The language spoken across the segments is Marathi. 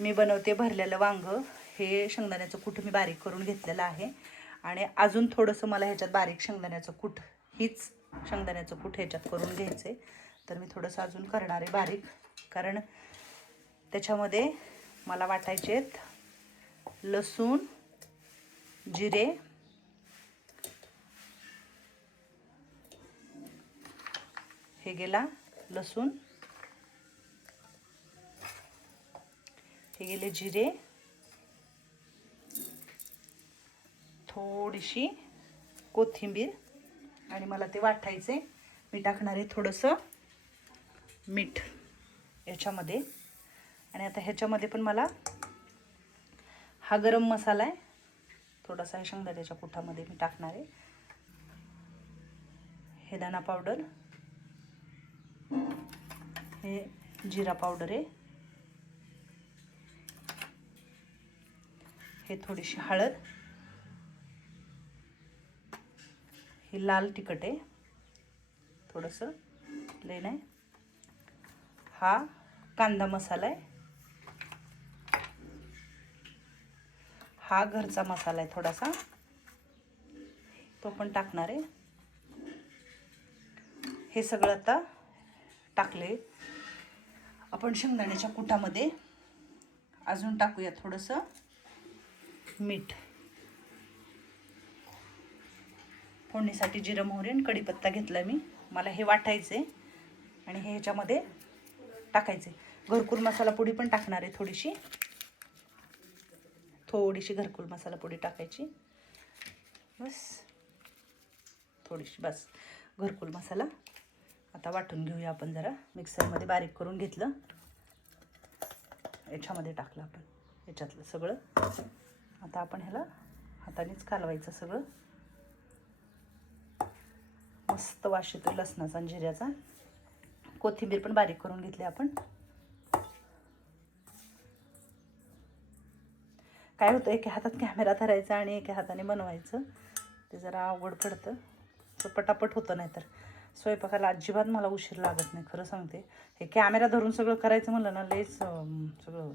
मी बनवते भरलेलं वांग. हे शेंगदाण्याचं कूट मी बारीक करून घेतलेलं आहे आणि अजून थोडंसं मला ह्याच्यात बारीक शेंगदाण्याचं कूट हीच शेंगदाण्याचं कूट ह्याच्यात करून घ्यायचं आहे. तर मी थोडंसं अजून करणार आहे बारीक, कारण त्याच्यामध्ये मला वाटायचे आहेत लसूण, जिरे, हे गेला लसूण, हे गेले जिरे, थोडीशी कोथिंबीर आणि मला ते वाटायचे. मी टाकणार आहे थोडंसं मीठ याच्यामध्ये. आणि आता ह्याच्यामध्ये पण मला हा गरम मसाला आहे थोडासा, हे शेंगदाण्याच्या कुटामध्ये मी टाकणार आहे. हे धना पावडर, हे जिरा पावडर आहे, हे थोडीशी हळद, हे लाल तिखट आहे थोडंसं, लय नाही. हा कांदा मसाला आहे, हा घरचा मसाला आहे थोडासा, तो पण टाकणार आहे. हे सगळं आता टाकले आपण शेंगदाण्याच्या कुटामध्ये. अजून टाकूया थोडंसं मीठ. फोडणीसाठी जिरं, मोहरी आणि कढीपत्ता घेतला मी. मला हे वाटायचे आणि हे ह्याच्यामध्ये टाकायचे. घरकुल मसाला पुडी पण टाकणार आहे थोडीशी, घरकुल मसाला पुडी टाकायची बस, थोडीशी बस घरकुल मसाला. आता वाटून घेऊया आपण जरा. मिक्सरमध्ये बारीक करून घेतलं, याच्यामध्ये टाकलं आपण याच्यातलं सगळं. आता आपण ह्याला हातानेच कालवायचं सगळं. मस्त वास येतो लसणाचा आणि जिऱ्याचा. कोथिंबीर पण बारीक करून घेतली आपण. काय होतं, एका हातात कॅमेरा धरायचा आणि एका हाताने बनवायचं, ते जरा अवघड पडतं. तर पटापट होतं. नाही तर स्वयंपाकाला अजिबात मला उशीर लागत नाही, खरं सांगते. हे कॅमेरा धरून सगळं करायचं म्हणलं ना, लयच सगळं.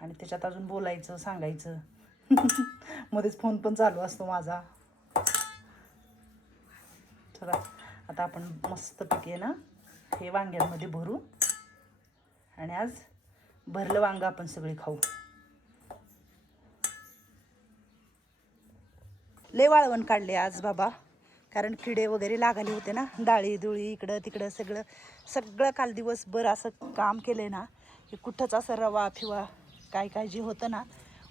आणि त्याच्यात अजून बोलायचं, सांगायचं मध्येच फोन पण चालू असतो माझा. चला आता आपण मस्तपैकी ना हे वांग्यांमध्ये भरू आणि आज भरलं वांग आपण सगळे खाऊ. लय वाळवण काढले आज बाबा, कारण किडे वगैरे लागले होते ना. डाळी दुळी इकडं तिकडं सगळं काल दिवसभर असं काम केले ना, की कुठंच असं रवा फिवा काय जे होतं ना.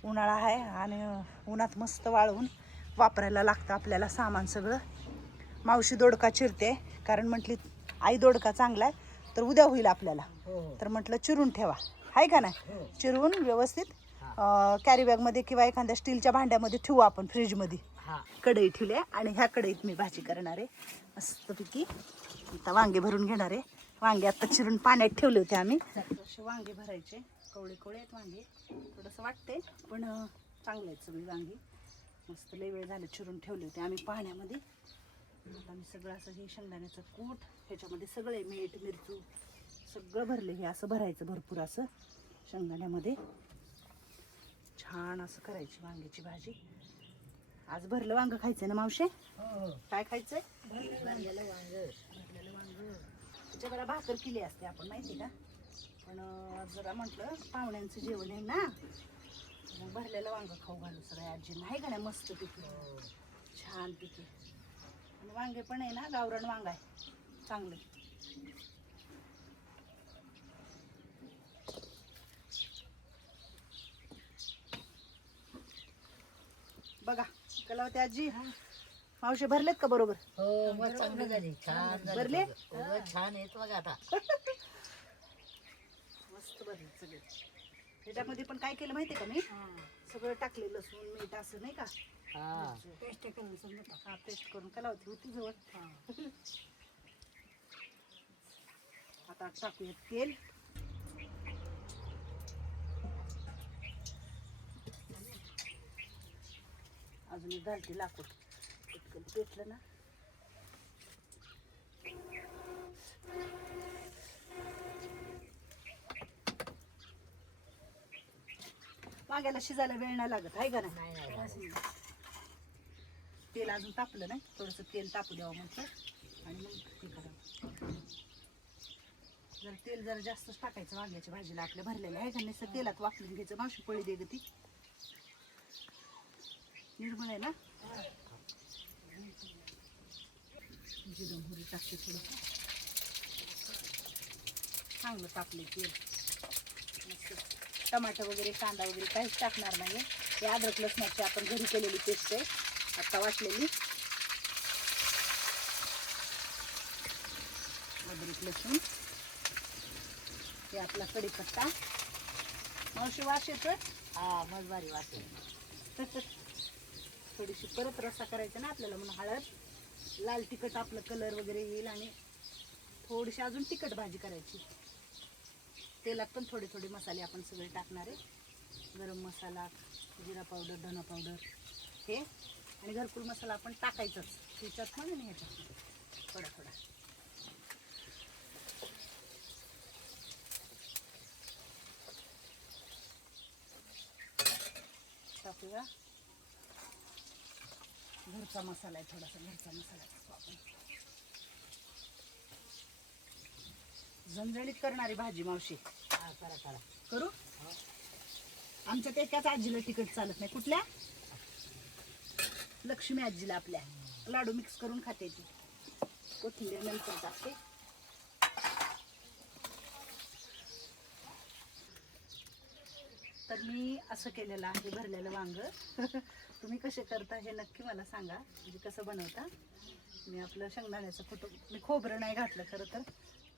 उन्हाळा आहे आणि उन्हात मस्त वाळवून वापरायला लागतं आपल्याला सामान सगळं. मावशी दोडका चिरते, कारण म्हटली आई दोडका चांगला आहे तर उद्या होईल आपल्याला. तर म्हटलं चिरून ठेवा, आहे का नाही. चिरून व्यवस्थित कॅरी बॅगमध्ये किंवा एखाद्या स्टीलच्या भांड्यामध्ये ठेवू आपण फ्रीजमध्ये. कढई ठेवली आहे आणि ह्या कढईत मी भाजी करणार आहे मस्तपैकी. आता वांगे भरून घेणार आहे. वांगे आता चिरून पाण्यात ठेवले होते आम्ही. असे वांगे भरायचे, कवळे आहेत वांगे. थोडंसं वाटते पण चांगले आहेत सगळी वांगी. मस्त लय वेळ झालं चिरून ठेवले होते आम्ही पाण्यामध्ये. आता मी सगळं असं हे शेंगदाण्याचं कूट, ह्याच्यामध्ये सगळे मीठ मिरची सगळं भरले. हे असं भरायचं भरपूर असं शेंगदाण्यामध्ये. छान असं करायची वांग्याची भाजी. आज भरलं वांग खायचं ना मावशे. काय खायचंय? भरलेलं वांग. त्याच्या बरा भाकर केली असते आपण, माहिती का. पण जरा म्हटलं पाहुण्यांचं जेवण आहे ना, मग भरलेलं वांग खाऊ घालू सगळ्या आजींना, आहे का नाही. मस्त पिकी छान पिकी. आणि वांगे पण आहे ना, गावरान वांग आहे चांगलं. बघा कलावती आजी, मावशी भरलेत का बरोबर? हो मग चांगली झाली, छान भरले? छान येत बघा आता. मस्त भरले सगळे. त्याच्यामध्ये पण काय केलं माहितीये का मी, सगळं टाकले लसूण मीठ असं नाही का. पेस्ट करून समजा. हा पेस्ट करून कलावती होती जवळ. आता टाकूया तेल. अजून एक घालते लाकूड, पटकन पेटलं ना. वांग्याला शिजायला वेळ नाही लागत आहे का नाही? नाही नाही तेल अजून तापलं नाही, थोडंसं तेल तापू द्यावं म्हटलं आणि मग हे करावं. जर तेल जरा जास्तच टाकायचं वांग्याच्या भाजीला आपल्या भरलेलं आहे का नाही, सर तेलात वाफलून घ्यायचं. मावशी पळी दे ग ती, निर्मळ आहे ना. जिरं मोहरी टाकते थोडंसं, चांगलं तापले तेल. मस्त टमाटर वगैरे कांदा वगैरे काहीच टाकणार नाही. हे अद्रक लसणाची आपण घरी केलेली पेस्ट आहे आता वाटलेली. अद्रक लसूण, हे आपला कढीपत्ता. मावशी वास येतोय. हा मग भारी वाटते. थोडीशी परत रस्सा करायचा ना आपल्याला, म्हणून हळद, लाल तिखट आपलं कलर वगैरे येईल आणि थोडीशी अजून तिखट भाजी करायची. तेलात पण थोडे थोडे मसाले आपण सगळे टाकणार आहे. गरम मसाला, जिरा पावडर, धना पावडर हे, आणि घरकुल मसाला आपण टाकायचाच त्याच्यात पण आणि ह्याच्यात थोडा थोडा. टाकूया. घरचा मसाला आहे, थोडासा घरचा मसाला टाकू आपण. झणझणीत करणारी भाजी मावशी. हा करा करा. करू. आमच्यात एकाच आजीला तिखट चालत नाही. कुठल्या? लक्ष्मी आजीला आपल्या. लाडू मिक्स करून खाते ती. कोथिंबीर नंतर टाकते. तर मी असं केलेलं आहे भरलेलं वांग. तुम्ही कसे करता हे नक्की मला सांगा, म्हणजे कसं बनवता. मी आपलं शेंगदाण्याचं कुटुंब, मी खोबरं नाही घातलं खरं तर,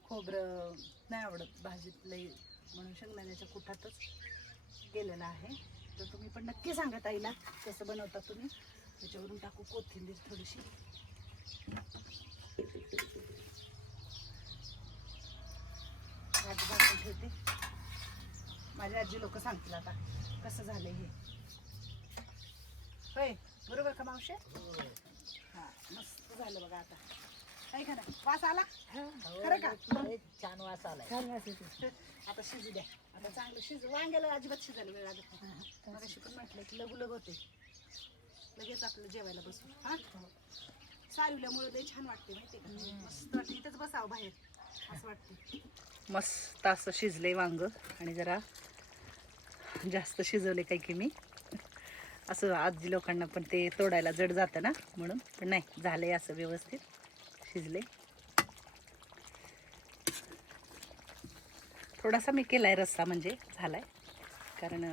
खोबरं नाही आवडत भाजीत लई, म्हणून शेंगदाण्याच्या कुटातच केलेलं आहे. तर तुम्ही पण नक्की सांगा ताईला कसं बनवता तुम्ही. त्याच्यावरून टाकू कोथिंबीर थोडीशी. भाजी भाजून ठेवते. माझी आजी लोक सांगतील आता कसं झालंय हे. होय बरोबर का मावशे? हा मस्त झालं बघा. आता काय का नाही, वास आला खरं का? लय छान वास आलाय. आता शिजू द्या. आता चांगलं शिजू. वांग्याला अजिबात शिजायला वेळ लागत नाही. मगाशी पण म्हटलं की लगू लग होते, लगेच आपलं जेवायला बसू. हा सारवल्यामुळे लय छान वाटते माहिती का? मस्त वाटते. इथंच बसावं बाहेर असं वाटतं. मस्त असं शिजले वांग, आणि जरा जास्त शिजवले काय की मी असं. आजी लोकांना पण ते तोडायला जड जातं ना, म्हणून. पण नाही, झालंय असं व्यवस्थित शिजले. थोडासा मी केलाय रस्सा, म्हणजे झालाय, कारण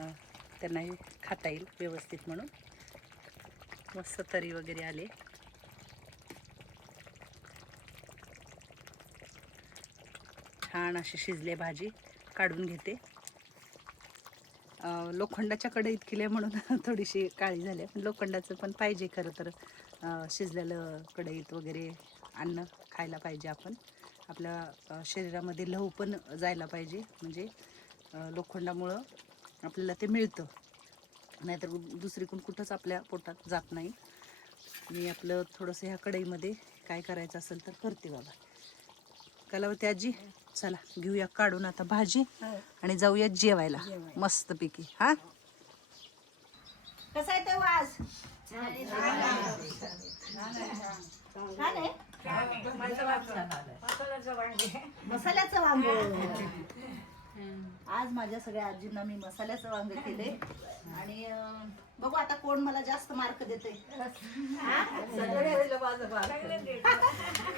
त्यांनाही खाता येईल व्यवस्थित म्हणून. मस्त तरी वगैरे आले. छान अशी शिजले भाजी. काढून घेते. लोखंडाच्या कढईत केले म्हणून थोडीशी काळी झाली, पण लोखंडाचं पण पाहिजे खरं तर. शिजलेलं कढईत वगैरे अन्न खायला पाहिजे आपण. आपल्या शरीरामध्ये लहू पण जायला पाहिजे, म्हणजे लोखंडामुळं आपल्याला ते मिळतं, नाहीतर दुसरीकडून कुठंच आपल्या पोटात जात नाही. मी आपलं थोडंसं ह्या कढईमध्ये काय करायचं असेल तर करते बाबा. कलावती आजी, चला घेऊया काढून आता भाजी आणि जाऊया जेवायला मस्तपैकी. हा कसा आहे तो वास? मसाल्याचं वांग. आज माझ्या सगळ्या आजींना मी मसाल्याचं वांग केले, आणि बघू आता कोण मला जास्त मार्क देते.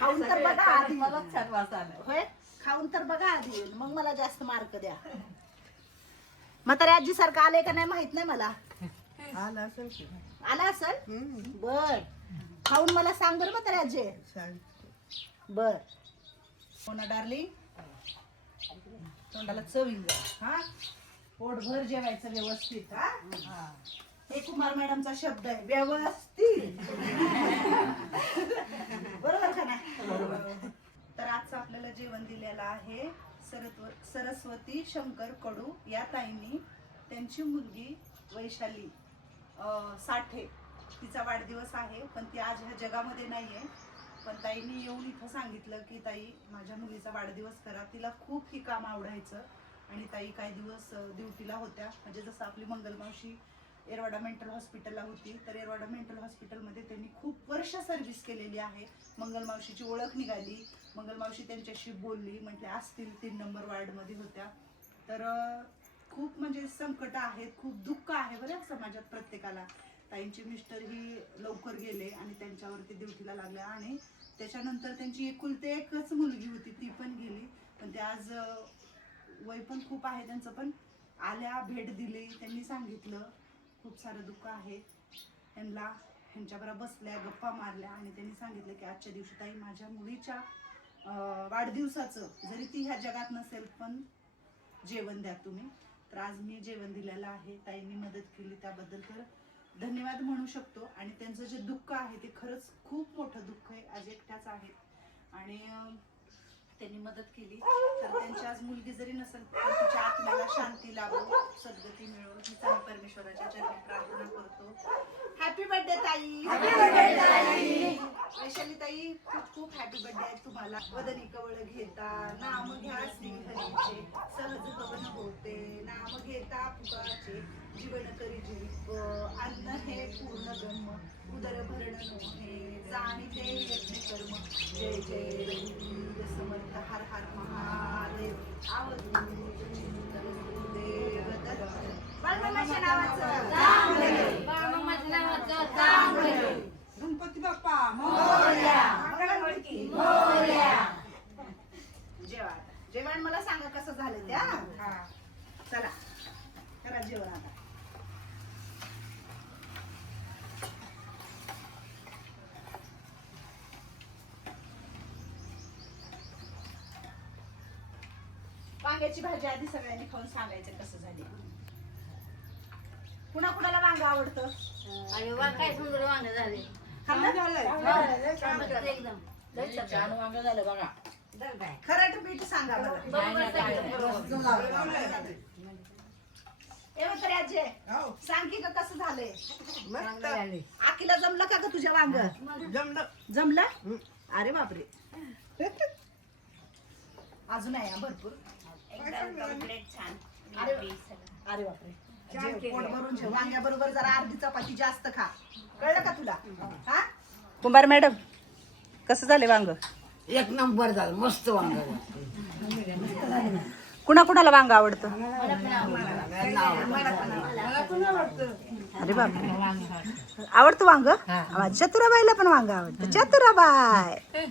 खाऊन तर बघा आधी. मला छान वास आला. होय, खाऊन तर बघा आधी, मग मला जास्त मार्क द्या. म्हातारी आजी सारखं आले का नाही माहित नाही मला. आला असेल. बर, खाऊन मला सांग बरं म्हातारी आजी. बर हो ना डार्लिंग. तोंडाला चव येईल. हा पोटभर जेवायचं व्यवस्थित. हा हे कुमार मॅडमचा शब्द आहे, व्यवस्थित. बरोबर का नाही? तर आजचं आपल्याला जेवण दिलेलं आहे सरस्वती शंकर कडू या ताईंनी. त्यांची मुलगी वैशाली साठे, तिचा वाढदिवस आहे, पण ती आज ह्या जगामध्ये नाहीये. पण ताईंनी येऊन इथं सांगितलं की ताई माझ्या मुलीचा वाढदिवस करा. तिला खूप ही काम आवडायचं, आणि ताई काही दिवस ड्युटीला होत्या. म्हणजे जसं आपली मंगलमावशी येरवाडा मेंटल हॉस्पिटलला होती, तर येरवाडा मेंटल हॉस्पिटलमध्ये त्यांनी खूप वर्ष सर्व्हिस केलेली आहे. मंगलमावशीची ओळख निघाली, मंगलमावशी त्यांच्याशी बोलली, म्हटले असतील 3 नंबर वार्डमध्ये होत्या. तर खूप म्हणजे संकट आहेत, खूप दुःख आहे बरं समाजात प्रत्येकाला. ताईंचे मिस्टर ही लवकर गेले आणि त्यांच्यावरती ड्युटीला लागल्या आणि त्याच्यानंतर त्यांची एकुलते एकच मुलगी होती, ती पण गेली. पण ते आज वय पण खूप आहे त्यांचं, पण आल्या, भेट दिली, त्यांनी सांगितलं खूप सारं दुःख आहे त्यांना. ह्यांच्याबरोबर बसल्या, गप्पा मारल्या आणि त्यांनी सांगितलं की आजच्या दिवशी ताई माझ्या मुलीच्या वाढदिवसाचं जरी ती ह्या जगात नसेल पण जेवण द्या तुम्ही. तर आज मी जेवण दिलेलं आहे. ताईंनी मदत केली त्याबद्दल तर धन्यवाद म्हणू शकतो. आणि त्यांचं जे दुःख आहे ते खरंच खूप मोठं दुःख आहे. आज एकट्याच आहेत आणि त्यांनी मदत केली. तर त्यांची आज मुलगी जरी नसेल तर तिच्या आत्म्याला शांती लाभो, सद्गती मिळो हीच आम्ही परमेश्वराच्या चरणी प्रार्थना करतो. हॅपी बर्थडे ताई. वैशाली ताई खूप खूप हॅपी बर्थडे आहे तुम्हाला. वदनी कवळ घेता नाम घ्या श्रीहरीचे, सहज कवन होते नाम घेता पुकाचे, जीवन करी जीवित अन्न हे पूर्ण ब्रह्म, उदर भरण नोहे जाणीते यज्ञ कर्म, जय जय रघुवीर समर्थ हर हर महादेव. अवधूत चिंतन देव दत्त. बाळमामाच्या नावाचं गणपती बाप्पा मोरया. मंगळमूर्ती जेवण. जेवण मला सांगा कसं झालं त्या. चला करा जेवण आता. वांग्याची भाजी आधी सगळ्यांनी खाऊन सांगायचं कसं झाली. कुणा कुणाला वांग आवडतं. अरे वा काय सुंदर वांग झाले. एकदम छान वांग झालं बघा. खरट मीठ सांगा तरी आजी सांग की ग कसं झालंय. आकीला जमलं का ग तुझ्या वांग. जमलं. अरे बापरे. अजून आहे भरपूर. छान. अरे बापरे. पोट भरून जेव. वांग्या बरोबर जरा अर्धी चपाती जास्त खा, कळलं का तुला. हा कुंभार मॅडम कसं झाले वांग. एक नंबर झालं, मस्त वांग. कुणा कुणाला वांग आवडतं. अरे बापरे. आवडतं वांग. चतुराबाईला पण वांग आवडतं. चतुराबाई